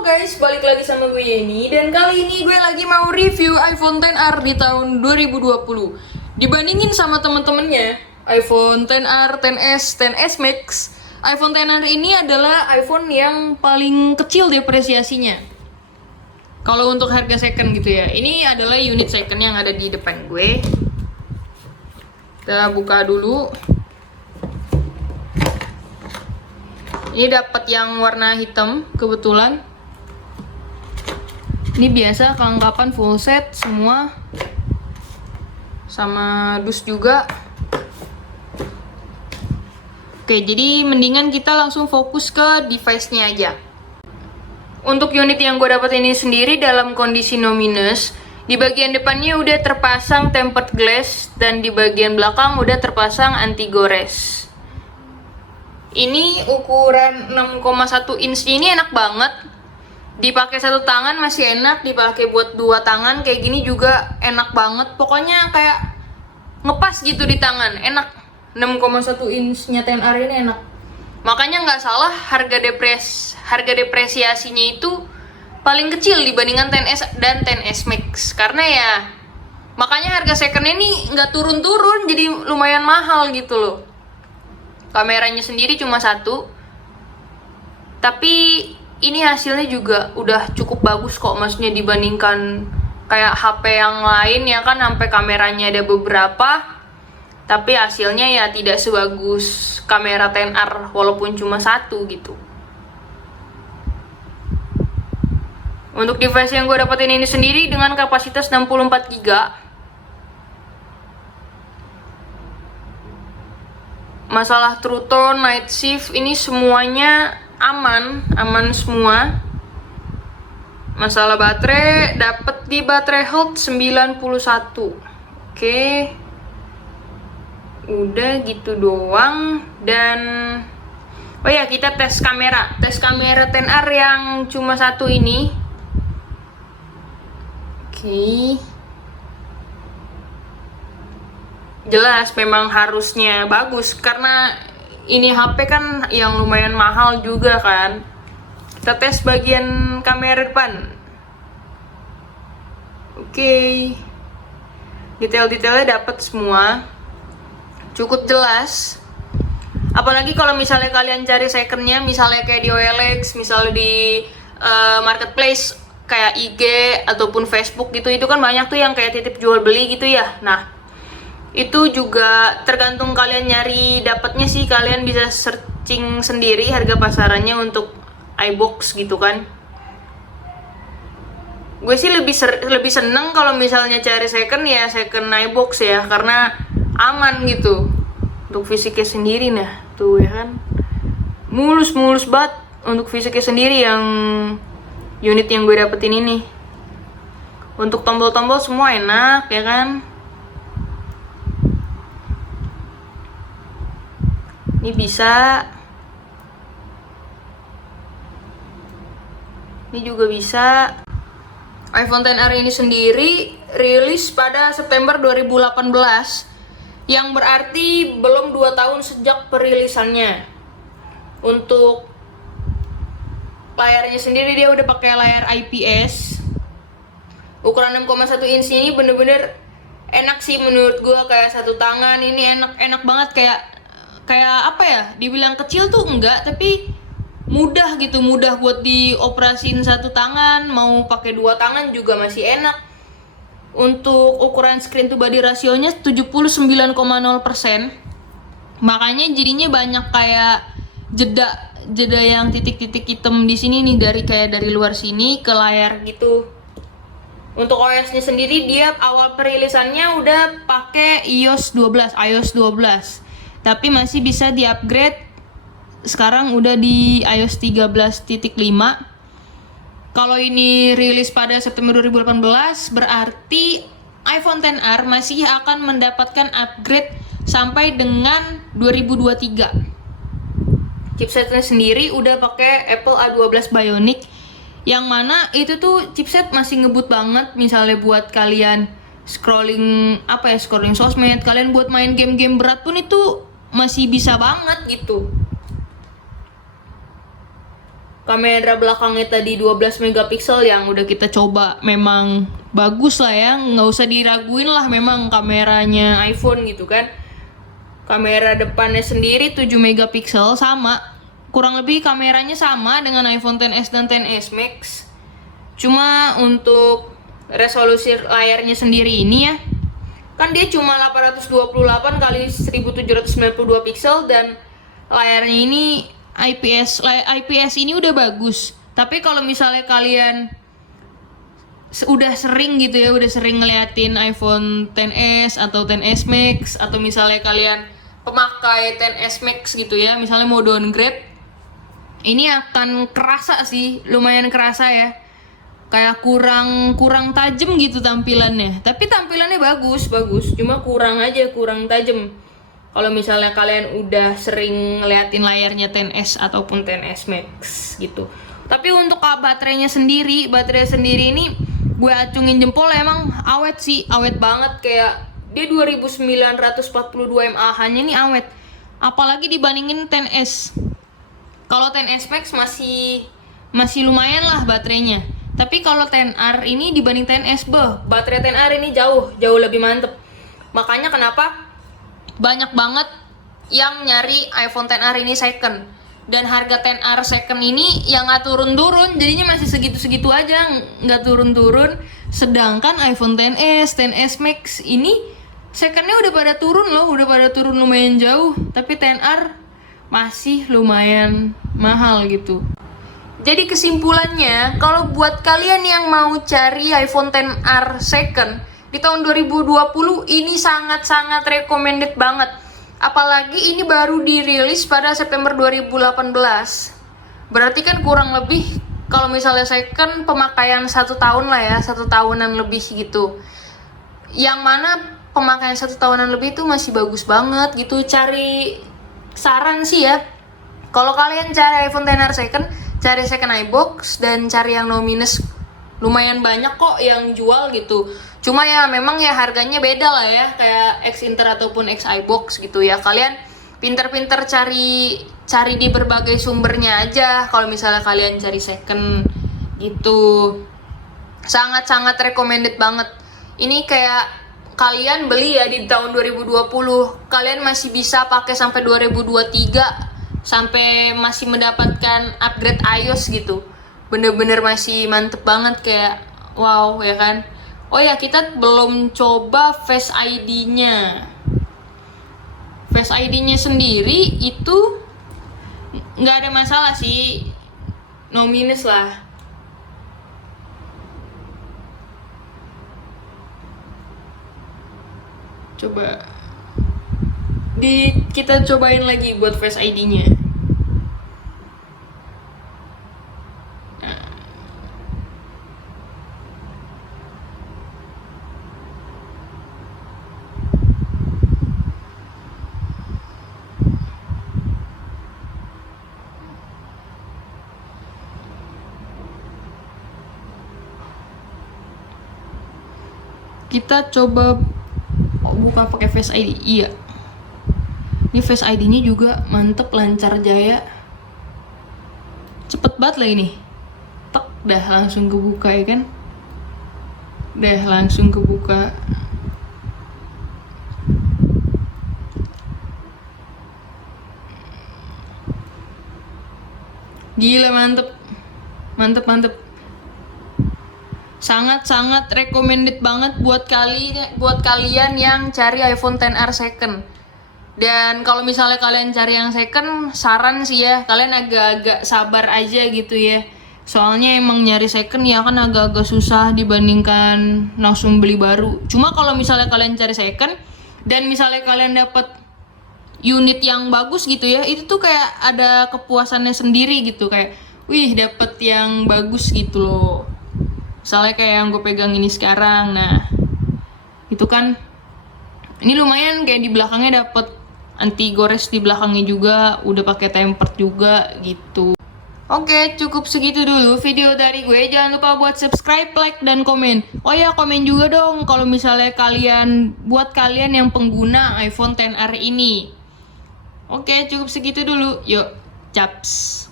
Halo guys, balik lagi sama gue Yeni. Dan kali ini gue lagi mau review iPhone XR di tahun 2020. Dibandingin sama temen-temennya, iPhone XR, XS, XS Max, iPhone XR ini adalah iPhone yang paling kecil depresiasinya. Kalau untuk harga second gitu ya. Ini adalah unit second yang ada di depan gue. Kita buka dulu. Ini dapat yang warna hitam kebetulan. Ini biasa kelengkapan full set semua. Sama dus juga. Oke, jadi mendingan kita langsung fokus ke device-nya aja. Untuk unit yang gue dapat ini sendiri dalam kondisi no minus. Di bagian depannya udah terpasang tempered glass dan di bagian belakang udah terpasang anti gores. Ini ukuran 6,1 inch ini enak banget. Dipakai satu tangan masih enak, dipakai buat dua tangan kayak gini juga enak banget. Pokoknya kayak ngepas gitu di tangan, enak. 6,1 inch-nya XR ini enak. Makanya nggak salah harga depresiasinya itu paling kecil dibandingkan XS dan XS Max. Karena ya makanya harga second ini nggak turun-turun, jadi lumayan mahal gitu loh. Kameranya sendiri cuma satu, tapi ini hasilnya juga udah cukup bagus kok. Maksudnya dibandingkan kayak HP yang lain ya kan, sampai kameranya ada beberapa, tapi hasilnya ya tidak sebagus kamera XR walaupun cuma satu gitu. Untuk device yang gue dapetin ini sendiri dengan kapasitas 64 GB. Masalah True Tone, Night Shift ini semuanya aman semua. Masalah baterai dapat di baterai health 91. Oke. Udah gitu doang. Dan oh ya, kita tes kamera. Tes kamera XR yang cuma satu ini. Oke. Jelas memang harusnya bagus karena ini HP kan yang lumayan mahal juga kan. Kita tes bagian kamera depan. Oke. Detail-detailnya dapat semua. Cukup jelas. Apalagi kalau misalnya kalian cari secondnya, misalnya kayak di OLX, misalnya di marketplace kayak IG ataupun Facebook gitu, itu kan banyak tuh yang kayak titip jual beli gitu ya. Nah, itu juga tergantung kalian nyari dapatnya sih. Kalian bisa searching sendiri harga pasarannya untuk iBox gitu kan. Gue sih lebih seneng kalau misalnya cari second ya second iBox ya, karena aman gitu untuk fisiknya sendiri. Nah tuh ya kan, mulus banget untuk fisiknya sendiri yang unit yang gue dapetin ini. Untuk tombol-tombol semua enak ya kan. Ini bisa. Ini juga bisa. iPhone XR ini sendiri rilis pada September 2018, yang berarti belum 2 tahun sejak perilisannya. Untuk layarnya sendiri dia udah pakai layar IPS. Ukuran 6,1 inch ini bener-bener enak sih menurut gua, kayak satu tangan ini enak banget, kayak apa ya, dibilang kecil tuh enggak, tapi mudah gitu, mudah buat dioperasin satu tangan, mau pakai dua tangan juga masih enak. Untuk ukuran screen to body rasionya 79,0%. Makanya jadinya banyak kayak jeda yang titik-titik hitam di sini nih, dari luar sini ke layar gitu. Untuk OS-nya sendiri dia awal perilisannya udah pakai iOS 12. Tapi masih bisa di-upgrade. Sekarang udah di iOS 13.5. Kalau ini rilis pada September 2018, berarti iPhone XR masih akan mendapatkan upgrade sampai dengan 2023. Chipsetnya sendiri udah pakai Apple A12 Bionic, yang mana itu tuh chipset masih ngebut banget. Misalnya buat kalian scrolling sosmed, kalian buat main game-game berat pun itu masih bisa banget gitu. kamera belakangnya tadi 12 megapiksel yang udah kita coba memang bagus lah ya, nggak usah diraguin lah, memang kameranya iPhone gitu kan. Kamera depannya sendiri 7 megapiksel sama, kurang lebih kameranya sama dengan iPhone XS dan XS Max. Cuma untuk resolusi layarnya sendiri ini ya, kan dia cuma 828 kali 1792 piksel dan layarnya ini IPS ini udah bagus. Tapi kalau misalnya kalian udah sering gitu ya, udah sering ngeliatin iPhone XS atau XS Max, atau misalnya kalian pemakai XS Max gitu ya, misalnya mau downgrade, ini akan kerasa sih, lumayan kerasa ya. Kayak kurang tajam gitu tampilannya. Tapi tampilannya bagus, cuma kurang tajam. Kalau misalnya kalian udah sering ngeliatin layarnya XS ataupun XS Max gitu. Tapi untuk baterai sendiri ini gue acungin jempol, emang awet sih, awet banget. Kayak dia 2942 mAh-nya nih awet. Apalagi dibandingin XS. Kalau XS Max masih lumayan lah baterainya. Tapi kalau XR ini dibanding XS, baterai XR ini jauh lebih mantep. Makanya kenapa banyak banget yang nyari iPhone XR ini second. Dan harga XR second ini yang nggak turun-turun, jadinya masih segitu-segitu aja, nggak turun-turun. Sedangkan iPhone XS, XS Max ini secondnya udah pada turun loh, udah pada turun lumayan jauh. Tapi XR masih lumayan mahal gitu. Jadi kesimpulannya, kalau buat kalian yang mau cari iPhone XR second di tahun 2020 ini sangat-sangat recommended banget. Apalagi ini baru dirilis pada September 2018. Berarti kan kurang lebih kalau misalnya second pemakaian 1 tahun lah ya, 1 tahunan lebih gitu. Yang mana pemakaian 1 tahunan lebih itu masih bagus banget gitu. Cari saran sih ya, kalau kalian cari iPhone XR second, cari second iBox dan cari yang no minus. Lumayan banyak kok yang jual gitu. Cuma ya memang ya harganya beda lah ya, kayak X Inter ataupun X iBox gitu ya. Kalian pinter-pinter cari di berbagai sumbernya aja kalau misalnya kalian cari second gitu. Sangat-sangat recommended banget. Ini kayak kalian beli ya di tahun 2020, kalian masih bisa pakai sampai 2023, sampai masih mendapatkan upgrade iOS gitu. Bener-bener masih mantep banget, kayak wow ya kan. Oh ya, kita belum coba Face ID-nya. Face ID-nya sendiri itu nggak ada masalah sih, no minus lah. Coba kita cobain lagi buat Face ID-nya. Kita coba buka pakai Face ID. Iya, ini Face ID-nya juga mantep, lancar jaya, cepet banget lah ini. Tek, dah langsung kebuka ya kan, dah langsung kebuka. Gila, mantep. Sangat-sangat recommended banget buat kalian yang cari iPhone XR second. Dan kalau misalnya kalian cari yang second, saran sih ya, kalian agak-agak sabar aja gitu ya. Soalnya emang nyari second ya kan agak-agak susah dibandingkan langsung beli baru. Cuma kalau misalnya kalian cari second dan misalnya kalian dapat unit yang bagus gitu ya, itu tuh kayak ada kepuasannya sendiri gitu, kayak wih dapet yang bagus gitu loh. Misalnya kayak yang gue pegang ini sekarang, nah itu kan ini lumayan, kayak di belakangnya dapet anti gores di belakangnya juga, udah pakai tempered juga gitu. Oke, cukup segitu dulu video dari gue. Jangan lupa buat subscribe, like, dan komen. Oh ya, komen juga dong kalau misalnya buat kalian yang pengguna iPhone XR ini. Oke, cukup segitu dulu. Yuk, caps.